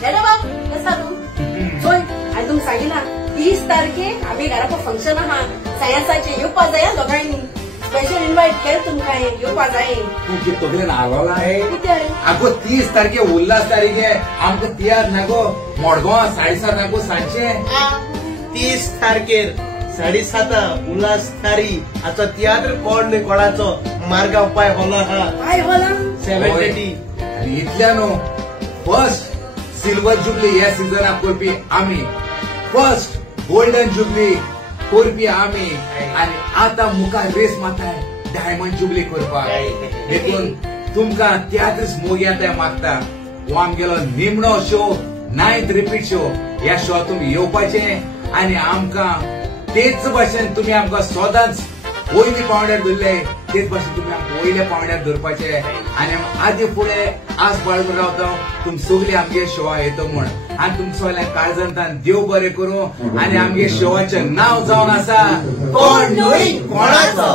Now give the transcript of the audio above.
देना बाब कसा तू चोय हांवें तुमकां सांगिना 30 तारखेक आमी घराको फंक्शन आहा सायन्साचें येवपा जाय दोगांयनी स्पेशल इन्वाइट केलं तुमकां येवपा जाय तू कितोगेन आलोला कितें आगो 30 तारखे उल्हास तारीखे आमकां तियात्र नागो मडगांव 7:30 नागो सांजचे 30 तारखेर 7:30 उल्हास तारी आजचो तियात्र कोण न्ही कोणाचो मार्गांव पाय हॉल आहा काय होला 7:30 आनी इतल्या न्हू फर्स्ट सिल्वर जुबली ह्या सिजनाक करपी आमी फर्स्ट गोल्डन जुबली करपी आमी आनी आतां मुखार रेस मारताय डायमंड जुबली करपाक देखून तुमकां तियात्रच मोग येताय मागता हो आमगेलो निमणो शो 9th रिपीट शो ह्या शो तुमी येवपाचें आनी आमकां तेच भाशेन तुमी आमकां सदांच वयले पावंड्यार धरले तेच भाशेन तुमी आमकां वयल्या पावंड्यार धरपाचे आनी आदी फुडें आस बाळगून रावता तुमी सगळीं आमगे शोआ येतो म्हण आनी तुमचो सगळ्यांक काळजांतान देव बरें करूं आनी आमगे शोआचें नांव जावन आसा कोण न्हय कोणाचो